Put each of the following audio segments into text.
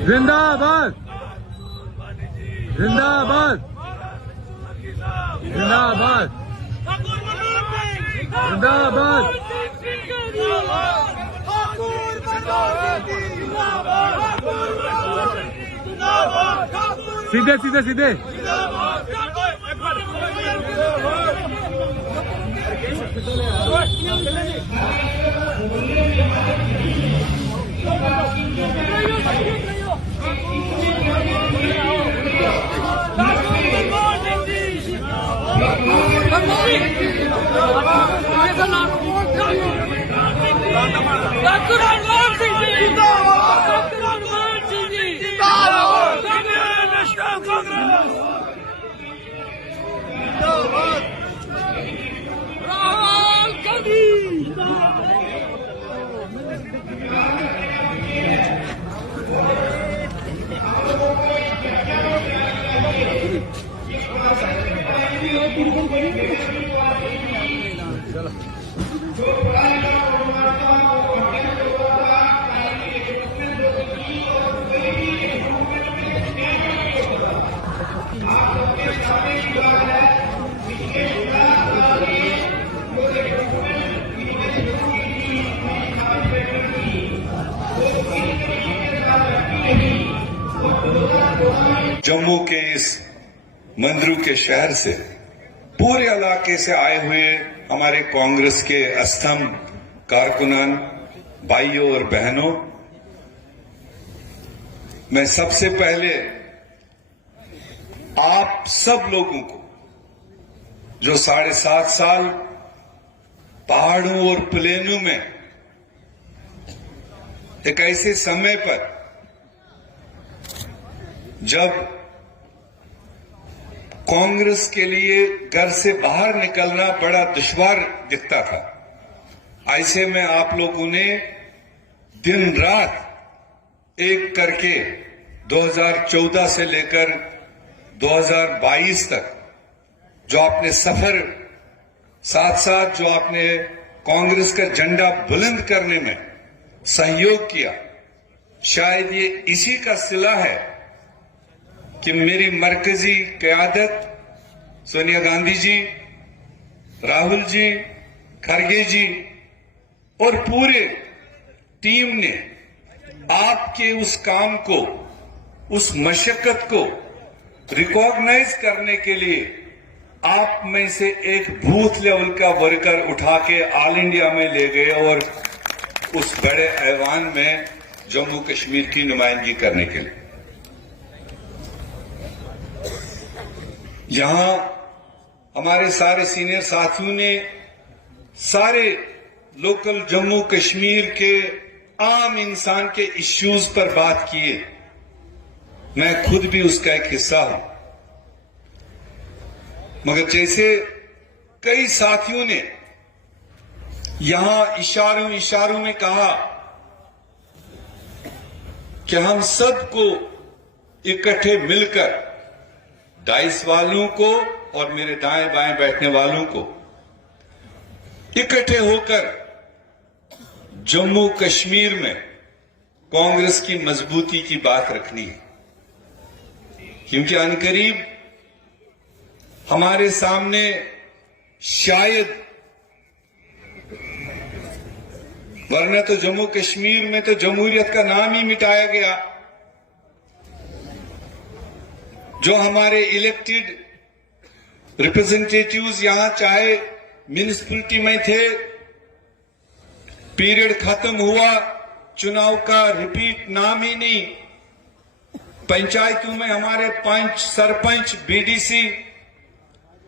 जिंदाबाद जिंदाबाद जिंदाबाद जिंदाबाद सीधे सीधे सीधे जम्मू के इस मंदरू के शहर से पूरे इलाके से आए हुए हमारे कांग्रेस के अस्तंभ कारकुनान भाइयों और बहनों, मैं सबसे पहले आप सब लोगों को जो 7.5 साल पहाड़ों और प्लेनों में एक ऐसे समय पर जब कांग्रेस के लिए घर से बाहर निकलना बड़ा दुश्वार दिखता था, ऐसे में आप लोगों ने दिन रात एक करके 2014 से लेकर 2022 तक जो आपने सफर साथ साथ जो आपने कांग्रेस का झंडा बुलंद करने में सहयोग किया, शायद ये इसी का सिला है कि मेरी मरकजी क़यादत सोनिया गांधी जी, राहुल जी, खड़गे जी और पूरे टीम ने आपके उस काम को, उस मशक्कत को रिकॉग्नाइज करने के लिए आप में से एक बूथ लेवल का वर्कर उठा के ऑल इंडिया में ले गए और उस बड़े ऐवान में जम्मू कश्मीर की नुमाइंदगी करने के लिए। यहां हमारे सारे सीनियर साथियों ने सारे लोकल जम्मू कश्मीर के आम इंसान के इश्यूज पर बात किए, मैं खुद भी उसका एक हिस्सा हूं, मगर जैसे कई साथियों ने यहां इशारों इशारों में कहा कि हम सबको इकट्ठे मिलकर डाइस वालों को और मेरे दाएं बाएं बैठने वालों को इकट्ठे होकर जम्मू कश्मीर में कांग्रेस की मजबूती की बात रखनी है, क्योंकि अनकरीब हमारे सामने शायद, वरना तो जम्मू कश्मीर में तो जमहूरियत का नाम ही मिटाया गया। जो हमारे इलेक्टेड रिप्रेजेंटेटिव्स यहां चाहे म्यूनिसिपैलिटी में थे, पीरियड खत्म हुआ, चुनाव का रिपीट नाम ही नहीं। पंचायतों में हमारे पंच, सरपंच, बीडीसी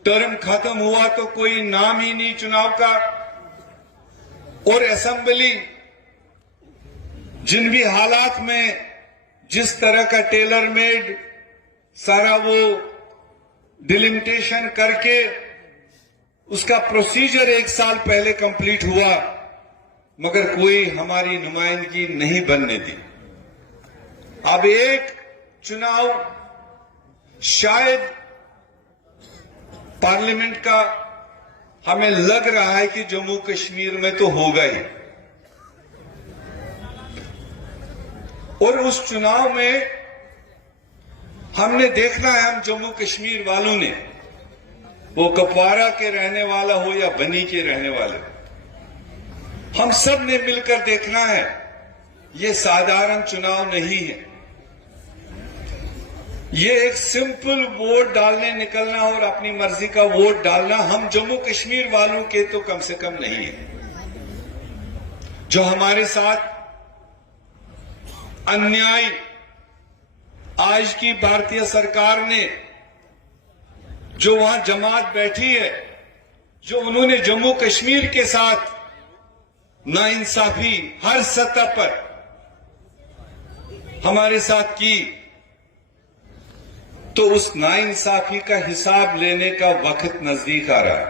टर्म खत्म हुआ तो कोई नाम ही नहीं चुनाव का। और असेंबली जिन भी हालात में जिस तरह का टेलर मेड सारा वो डिलिमिटेशन करके उसका प्रोसीजर 1 साल पहले कंप्लीट हुआ, मगर कोई हमारी नुमाइंदगी नहीं बनने दी। अब एक चुनाव शायद पार्लियामेंट का हमें लग रहा है कि जम्मू कश्मीर में तो होगा ही, और उस चुनाव में हमने देखना है, हम जम्मू कश्मीर वालों ने, वो कपवारा के रहने वाला हो या बनी के रहने वाले, हम सब ने मिलकर देखना है, ये साधारण चुनाव नहीं है। ये एक सिंपल वोट डालने निकलना और अपनी मर्जी का वोट डालना हम जम्मू कश्मीर वालों के तो कम से कम नहीं है। जो हमारे साथ अन्याय आज की भारतीय सरकार ने, जो वहां जमात बैठी है, जो उन्होंने जम्मू कश्मीर के साथ नाइंसाफी हर सतह पर हमारे साथ की, तो उस नाइंसाफी का हिसाब लेने का वक्त नजदीक आ रहा है।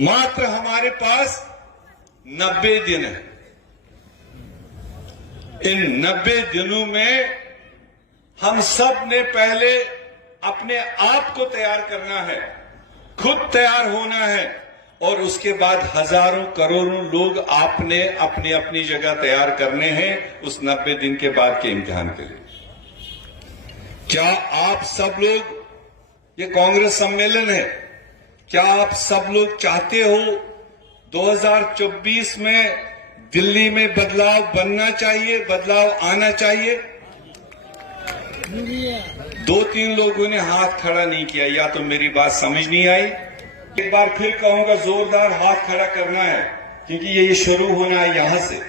मात्र हमारे पास 90 दिन है। इन 90 दिनों में हम सब ने पहले अपने आप को तैयार करना है, खुद तैयार होना है, और उसके बाद हजारों करोड़ों लोग आपने अपनी अपनी जगह तैयार करने हैं उस 90 दिन के बाद के इम्तिहान के लिए। क्या आप सब लोग, ये कांग्रेस सम्मेलन है, क्या आप सब लोग चाहते हो 2024 में दिल्ली में बदलाव बनना चाहिए, बदलाव आना चाहिए? 2-3 लोगों ने हाथ खड़ा नहीं किया, या तो मेरी बात समझ नहीं आई। एक बार फिर कहूंगा, जोरदार हाथ खड़ा करना है, क्योंकि ये शुरू होना है यहां से।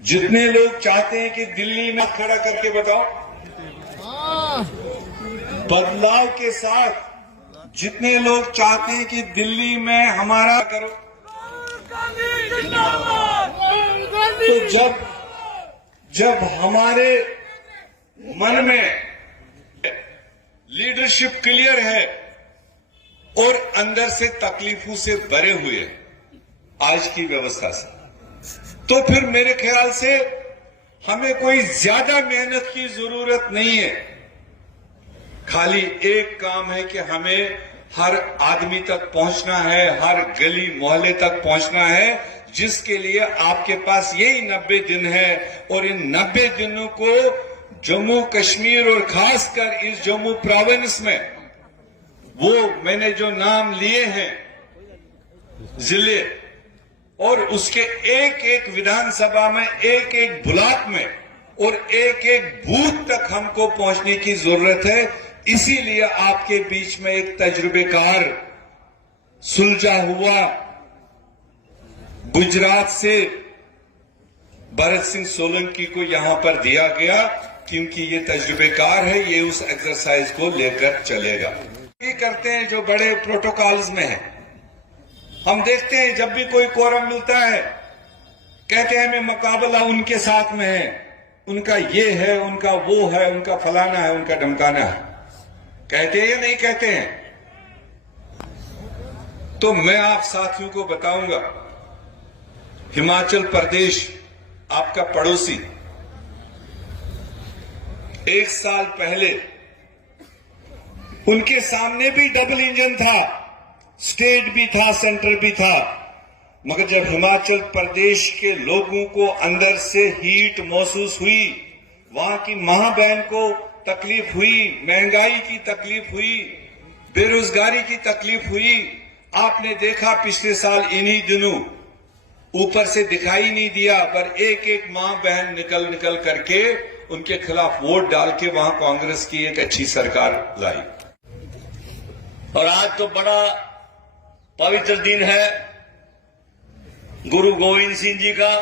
जितने लोग चाहते हैं कि दिल्ली में हाथ खड़ा करके बताओ, बदलाव के साथ जितने लोग चाहते हैं कि दिल्ली में हमारा करो, तो जब हमारे मन में लीडरशिप क्लियर है और अंदर से तकलीफों से भरे हुए आज की व्यवस्था से, तो फिर मेरे ख्याल से हमें कोई ज्यादा मेहनत की जरूरत नहीं है। खाली एक काम है कि हमें हर आदमी तक पहुंचना है, हर गली मोहल्ले तक पहुंचना है, जिसके लिए आपके पास यही 90 दिन है। और इन 90 दिनों को जम्मू कश्मीर और खासकर इस जम्मू प्रोविंस में, वो मैंने जो नाम लिए हैं जिले, और उसके एक एक विधानसभा में, एक एक ब्लॉक में और एक एक बूथ तक हमको पहुंचने की जरूरत है। इसीलिए आपके बीच में एक तजुर्बेकार, सुलझा हुआ गुजरात से भरत सिंह सोलंकी को यहां पर दिया गया, क्योंकि ये तजुर्बेकार है, ये उस एक्सरसाइज को लेकर चलेगा। ये करते हैं जो बड़े प्रोटोकॉल्स में है। हम देखते हैं जब भी कोई कोरम मिलता है, कहते हैं हमें मुकाबला उनके साथ में है, उनका ये है, उनका वो है, उनका फलाना है, उनका ढमकाना है। कहते हैं या नहीं कहते हैं? तो मैं आप साथियों को बताऊंगा, हिमाचल प्रदेश आपका पड़ोसी, 1 साल पहले उनके सामने भी डबल इंजन था, स्टेट भी था, सेंटर भी था, मगर जब हिमाचल प्रदेश के लोगों को अंदर से हीट महसूस हुई, वहां की मां बहन को तकलीफ हुई, महंगाई की तकलीफ हुई, बेरोजगारी की तकलीफ हुई, आपने देखा पिछले साल इन्हीं दिनों, ऊपर से दिखाई नहीं दिया, पर एक एक मां बहन निकल करके उनके खिलाफ वोट डाल के वहां कांग्रेस की एक अच्छी सरकार लाई। और आज तो बड़ा पवित्र दिन है गुरु गोविंद सिंह जी का।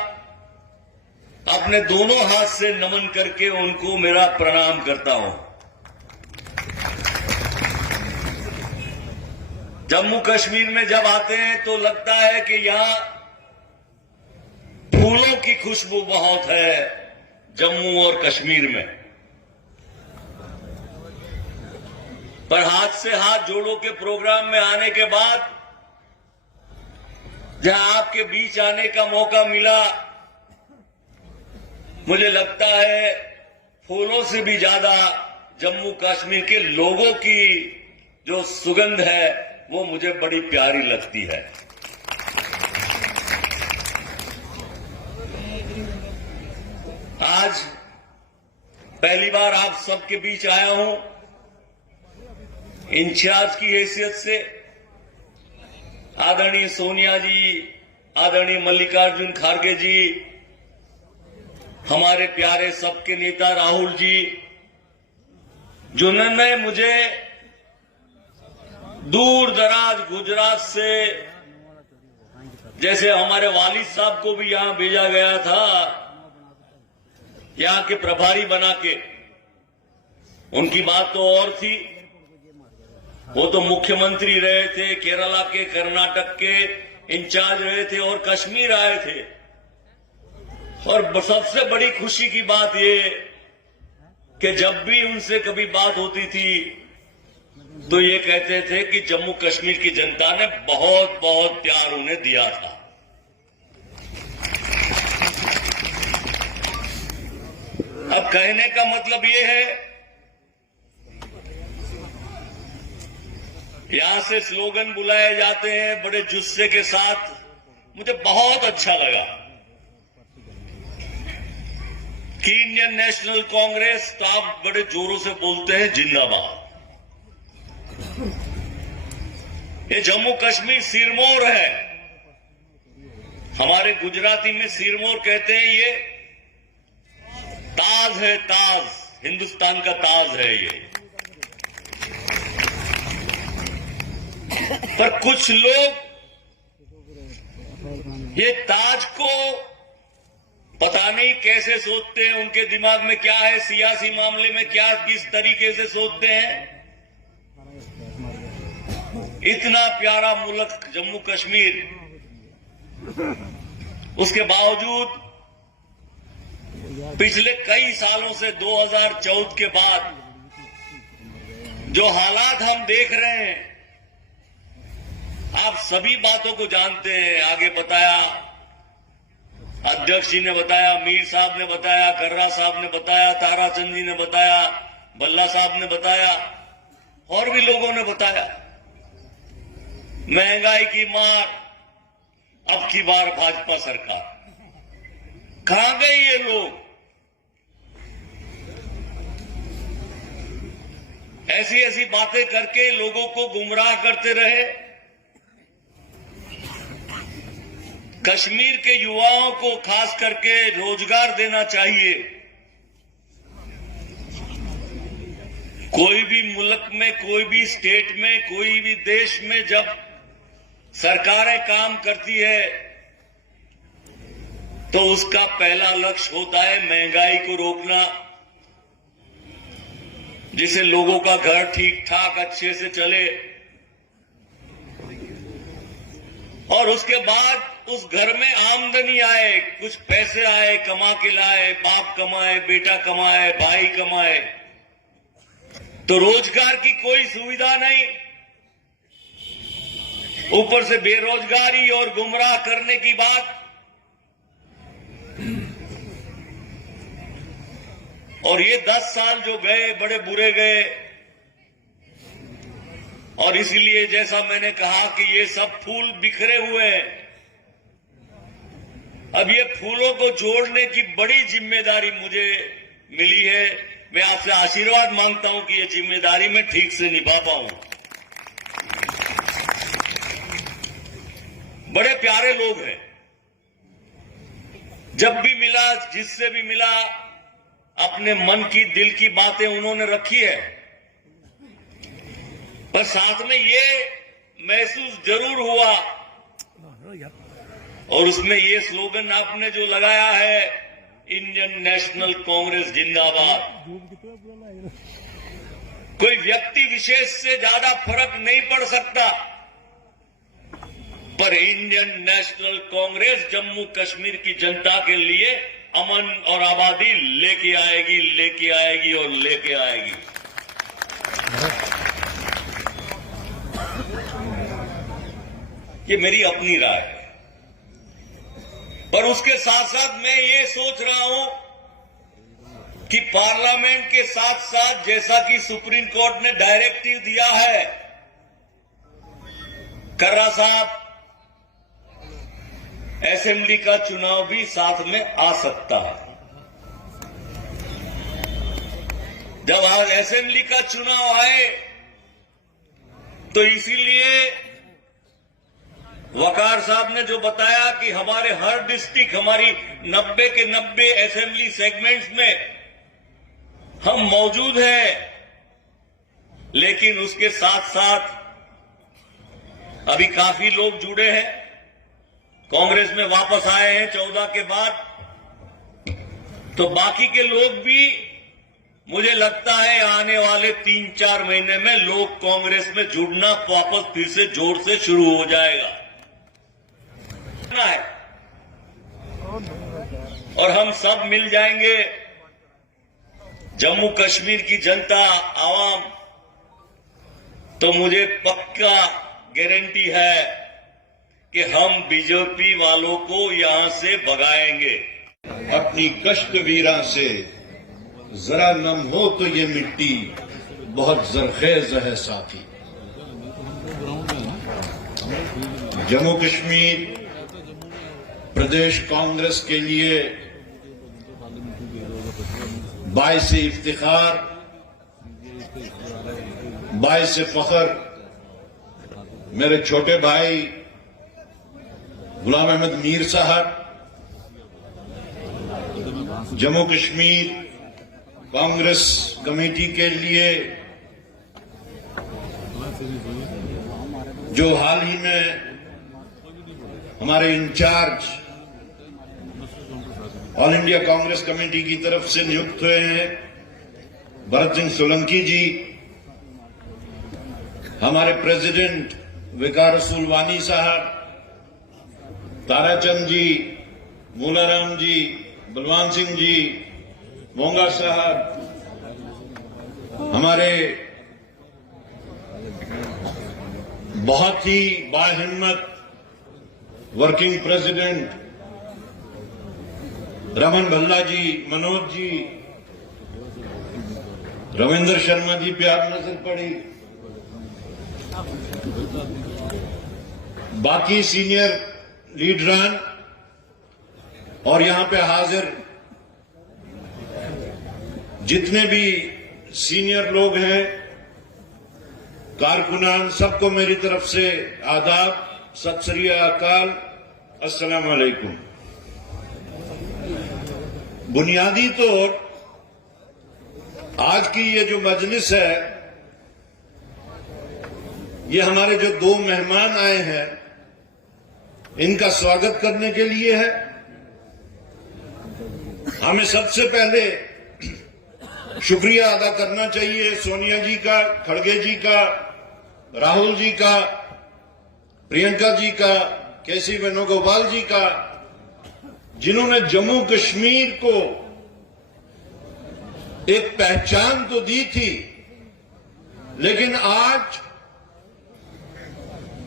अपने दोनों हाथ से नमन करके उनको मेरा प्रणाम करता हूं। जम्मू कश्मीर में जब आते हैं तो लगता है कि यहां फूलों की खुशबू बहुत है, जम्मू और कश्मीर में। पर हाथ से हाथ जोड़ो के प्रोग्राम में आने के बाद जहां आपके बीच आने का मौका मिला, मुझे लगता है फूलों से भी ज्यादा जम्मू कश्मीर के लोगों की जो सुगंध है वो मुझे बड़ी प्यारी लगती है। आज पहली बार आप सबके बीच आया हूं इंचार्ज की हैसियत से। आदरणीय सोनिया जी, आदरणीय मल्लिकार्जुन खड़गे जी, हमारे प्यारे सबके नेता राहुल जी, जिन्होंने मुझे दूर दराज गुजरात से, जैसे हमारे वालिद साहब को भी यहां भेजा गया था, यहां के प्रभारी बना के। उनकी बात तो और थी, वो तो मुख्यमंत्री रहे थे, केरला के, कर्नाटक के इंचार्ज रहे थे और कश्मीर आए थे। और सबसे बड़ी खुशी की बात ये कि जब भी उनसे कभी बात होती थी तो ये कहते थे कि जम्मू कश्मीर की जनता ने बहुत बहुत प्यार उन्हें दिया था। अब कहने का मतलब ये है, यहां से स्लोगन बुलाए जाते हैं बड़े जुस्से के साथ, मुझे बहुत अच्छा लगा कि इंडियन नेशनल कांग्रेस तो आप बड़े जोरों से बोलते हैं जिंदाबाद। ये जम्मू कश्मीर सिरमौर है, हमारे गुजराती में सिरमौर कहते हैं। ये ताज है, ताज, हिंदुस्तान का ताज है ये। पर कुछ लोग ये ताज को पता नहीं कैसे सोचते हैं, उनके दिमाग में क्या है, सियासी मामले में क्या, किस तरीके से सोचते हैं। इतना प्यारा मुल्क जम्मू कश्मीर, उसके बावजूद पिछले कई सालों से 2014 के बाद जो हालात हम देख रहे हैं, आप सभी बातों को जानते हैं। आगे बताया, अध्यक्ष जी ने बताया, मीर साहब ने बताया, कर्रा साहब ने बताया, ताराचंद जी ने बताया, बल्ला साहब ने बताया, और भी लोगों ने बताया। महंगाई की मार, अब की बार भाजपा सरकार। कहां गए ये लोग? ऐसी ऐसी बातें करके लोगों को गुमराह करते रहे। कश्मीर के युवाओं को खास करके रोजगार देना चाहिए। कोई भी मुल्क में, कोई भी स्टेट में, कोई भी देश में जब सरकारें काम करती है तो उसका पहला लक्ष्य होता है महंगाई को रोकना, जिससे लोगों का घर ठीक ठाक अच्छे से चले, और उसके बाद उस घर में आमदनी आए, कुछ पैसे आए, कमा के लाए, बाप कमाए, बेटा कमाए, भाई कमाए। तो रोजगार की कोई सुविधा नहीं, ऊपर से बेरोजगारी और गुमराह करने की बात। और ये 10 साल जो गए बड़े बुरे गए, और इसीलिए जैसा मैंने कहा कि ये सब फूल बिखरे हुए हैं। अब ये फूलों को जोड़ने की बड़ी जिम्मेदारी मुझे मिली है। मैं आपसे आशीर्वाद मांगता हूं कि ये जिम्मेदारी मैं ठीक से निभा पाऊं। बड़े प्यारे लोग हैं, जब भी मिला, जिससे भी मिला, अपने मन की, दिल की बातें उन्होंने रखी है। पर साथ में ये महसूस जरूर हुआ, और उसमें ये स्लोगन आपने जो लगाया है, इंडियन नेशनल कांग्रेस जिंदाबाद। कोई व्यक्ति विशेष से ज्यादा फर्क नहीं पड़ सकता, पर इंडियन नेशनल कांग्रेस जम्मू कश्मीर की जनता के लिए अमन और आबादी लेके आएगी, लेके आएगी और लेके आएगी। ये मेरी अपनी राय है। पर उसके साथ साथ मैं ये सोच रहा हूं कि पार्लियामेंट के साथ साथ, जैसा कि सुप्रीम कोर्ट ने डायरेक्टिव दिया है, कर्रा साहब, असेंबली का चुनाव भी साथ में आ सकता है। जब आज असेंबली का चुनाव आए तो इसीलिए वकार साहब ने जो बताया कि हमारे हर डिस्ट्रिक्ट, हमारी 90 के 90 असेंबली सेगमेंट्स में हम मौजूद हैं, लेकिन उसके साथ साथ अभी काफी लोग जुड़े हैं, कांग्रेस में वापस आए हैं 14 के बाद। तो बाकी के लोग भी, मुझे लगता है आने वाले 3-4 महीने में लोग कांग्रेस में जुड़ना वापस फिर से जोर से शुरू हो जाएगा है। और हम सब मिल जाएंगे। जम्मू कश्मीर की जनता, आवाम, तो मुझे पक्का गारंटी है कि हम बीजेपी वालों को यहां से भगाएंगे। अपनी कश्त वीरा से जरा नम हो तो ये मिट्टी बहुत जरखेज है साथी। जम्मू कश्मीर प्रदेश कांग्रेस के लिए बाइसे इफ्तिखार, बाइसे फख्र मेरे छोटे भाई गुलाम अहमद मीर साहब जम्मू कश्मीर कांग्रेस कमेटी के लिए जो हाल ही में हमारे in charge All India Congress Committee की तरफ से नियुक्त हुए हैं, भरत सिंह सोलंकी जी, हमारे प्रेसिडेंट विकार रसूल वानी साहब, ताराचंद जी, मूलाराम जी, बलवान सिंह जी, मोंगा साहब, हमारे बहुत ही बाहिम्मत वर्किंग प्रेसिडेंट रमन भल्ला जी, मनोज जी, रविंद्र शर्मा जी पे आप नजर पड़ी, बाकी सीनियर लीडरान और यहां पे हाजिर जितने भी सीनियर लोग हैं, कारकुनान, सबको मेरी तरफ से आदाब, सत श्री अकाल, अस्सलाम वालेकुम। बुनियादी तौर आज की ये जो मजलिस है, ये हमारे जो 2 मेहमान आए हैं इनका स्वागत करने के लिए है। हमें सबसे पहले शुक्रिया अदा करना चाहिए सोनिया जी का, खड़गे जी का, राहुल जी का, प्रियंका जी का, केसी वेणुगोपाल जी का, जिन्होंने जम्मू कश्मीर को एक पहचान तो दी थी, लेकिन आज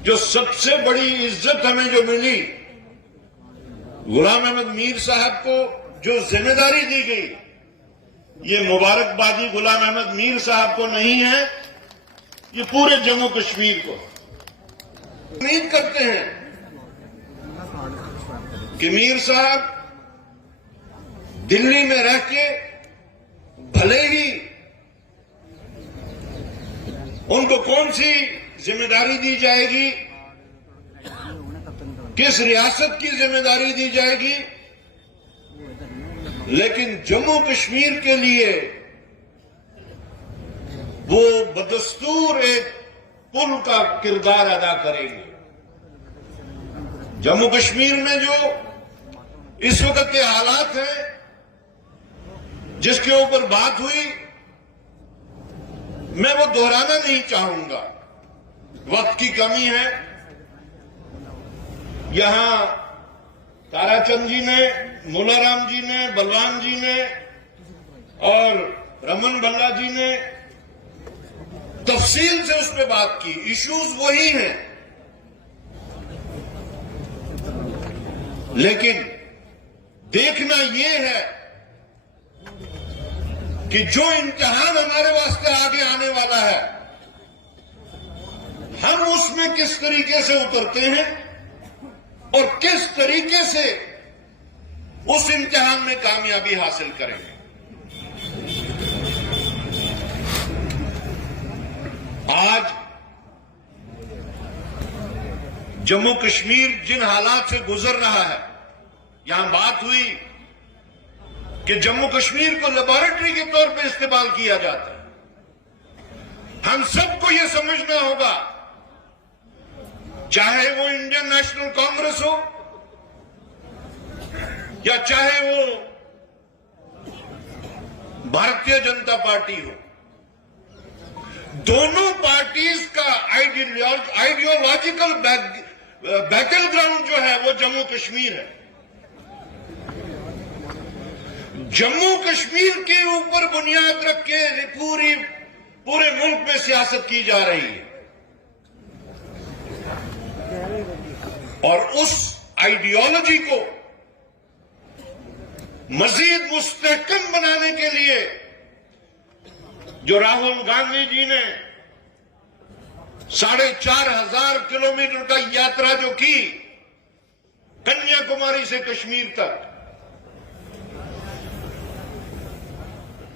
जो सबसे बड़ी इज्जत हमें जो मिली, गुलाम अहमद मीर साहब को जो जिम्मेदारी दी गई, ये मुबारकबादी गुलाम अहमद मीर साहब को नहीं है, ये पूरे जम्मू कश्मीर को। उम्मीद करते हैं कि मीर साहब दिल्ली में रह के भले ही उनको कौन सी जिम्मेदारी दी जाएगी, किस रियासत की जिम्मेदारी दी जाएगी, लेकिन जम्मू कश्मीर के लिए वो बदस्तूर एक पुल का किरदार अदा करेंगे। जम्मू कश्मीर में जो इस वक्त के हालात हैं, जिसके ऊपर बात हुई, मैं वो दोहराना नहीं चाहूंगा, वक्त की कमी है। यहां ताराचंद जी ने, मूलाराम जी ने, बलवान जी ने और रमन भल्ला जी ने तफसील से उस पर बात की। इश्यूज वही हैं, लेकिन देखना यह है कि जो इम्तिहान हमारे वास्ते आगे आने वाला है, हम उसमें किस तरीके से उतरते हैं और किस तरीके से उस इम्तिहान में कामयाबी हासिल करेंगे। आज जम्मू कश्मीर जिन हालात से गुजर रहा है, यहां बात हुई कि जम्मू कश्मीर को लेबोरेटरी के तौर पर इस्तेमाल किया जाता है। हम सबको यह समझना होगा, चाहे वो इंडियन नेशनल कांग्रेस हो या चाहे वो भारतीय जनता पार्टी हो, दोनों पार्टीज का आइडियोलॉजिकल बैटल ग्राउंड जो है वो जम्मू कश्मीर है। जम्मू कश्मीर के ऊपर बुनियाद रख के पूरे मुल्क में सियासत की जा रही है और उस आइडियोलॉजी को मजीद मुस्तहकम बनाने के लिए जो राहुल गांधी जी ने 4,500 किलोमीटर का यात्रा जो की कन्याकुमारी से कश्मीर तक,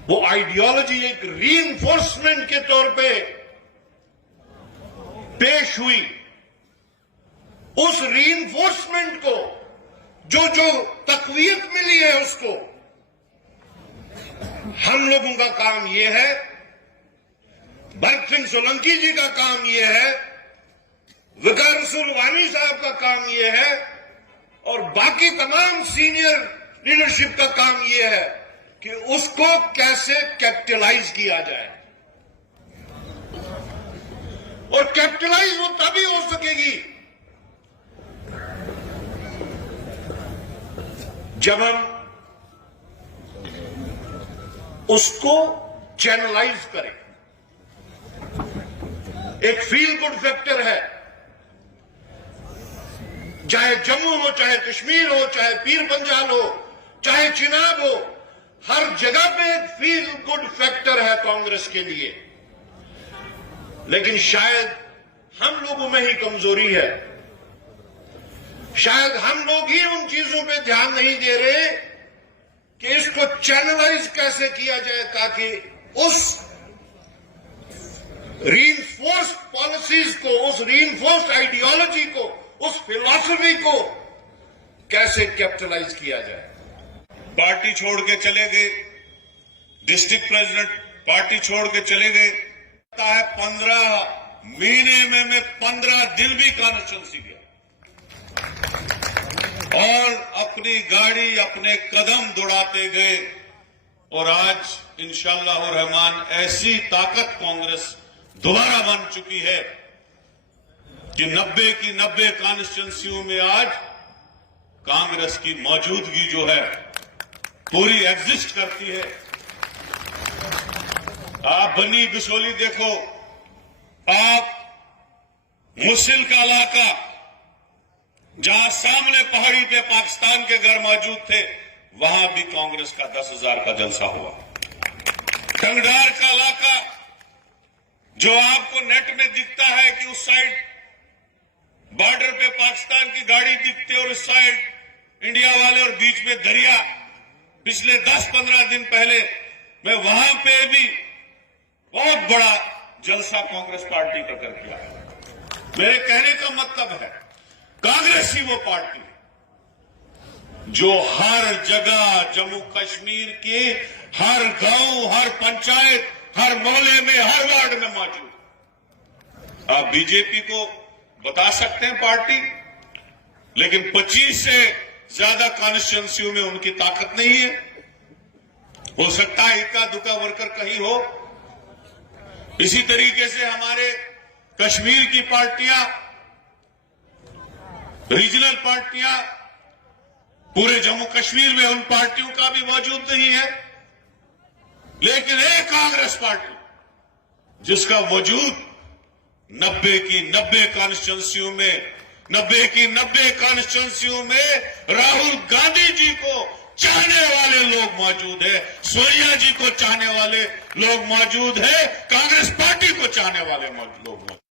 वो आइडियोलॉजी एक रीइंफोर्समेंट के तौर पे पेश हुई। उस रीइंफोर्समेंट को जो तकवीयत मिली है, उसको हम लोगों का काम यह है, भरत सिंह सोलंकी जी का काम यह है, वकार रसूल वानी साहब का काम यह है और बाकी तमाम सीनियर लीडरशिप का काम यह है कि उसको कैसे कैपिटलाइज किया जाए। और कैपिटलाइज वो तभी हो सकेगी जब हम उसको चैनलाइज करें। एक फील गुड फैक्टर है, चाहे जम्मू हो, चाहे कश्मीर हो, चाहे पीर पंजाल हो, चाहे चिनाब हो, हर जगह पे एक फील गुड फैक्टर है कांग्रेस के लिए। लेकिन शायद हम लोगों में ही कमजोरी है, शायद हम लोग ही उन चीजों पे ध्यान नहीं दे रहे कि इसको चैनलाइज कैसे किया जाए ताकि उस रीइंफोर्स्ड पॉलिसीज को, उस रीइंफोर्स्ड आइडियोलॉजी को, उस फिलॉसफी को कैसे कैपिटलाइज किया जाए। पार्टी छोड़ के चले गए, डिस्ट्रिक्ट प्रेसिडेंट पार्टी छोड़ के चले गए। 15 महीने में मैं 15 दिन भी कॉन्स्टिट्यूंसी गया और अपनी गाड़ी अपने कदम दौड़ाते गए। और आज इंशाअल्लाह रहमान ऐसी ताकत कांग्रेस दोबारा बन चुकी है कि 90 की 90 कॉन्स्टिट्यूंसियों में आज कांग्रेस की मौजूदगी जो है पूरी एग्जिस्ट करती है। आप बनी बिशोली देखो, आप मुसिल का इलाका जहां सामने पहाड़ी पे पाकिस्तान के घर मौजूद थे, वहां भी कांग्रेस का 10,000 का जलसा हुआ। टंगडार का इलाका जो आपको नेट में दिखता है कि उस साइड बॉर्डर पे पाकिस्तान की गाड़ी दिखती है और उस साइड इंडिया वाले और बीच में दरिया, पिछले 10-15 दिन पहले मैं वहां पे भी बहुत बड़ा जलसा कांग्रेस पार्टी का कर दिया। मेरे कहने का मतलब है कांग्रेस ही वो पार्टी है जो हर जगह जम्मू कश्मीर के हर गांव, हर पंचायत, हर मोहल्ले में, हर वार्ड में मौजूद। आप बीजेपी को बता सकते हैं पार्टी, लेकिन 25 से ज्यादा कॉन्स्टिट्यूंसियों में उनकी ताकत नहीं है। हो सकता है इक्का दुक्का वर्कर कहीं हो। इसी तरीके से हमारे कश्मीर की पार्टियां, रीजनल पार्टियां, पूरे जम्मू कश्मीर में उन पार्टियों का भी मौजूद नहीं है। लेकिन एक कांग्रेस पार्टी जिसका वजूद 90 की 90 कॉन्स्टिट्यूंसियों में, 90 की 90 कॉन्स्टिट्यूंसियों में राहुल गांधी जी को चाहने वाले लोग मौजूद है, सोनिया जी को चाहने वाले लोग मौजूद है, कांग्रेस पार्टी को चाहने वाले लोग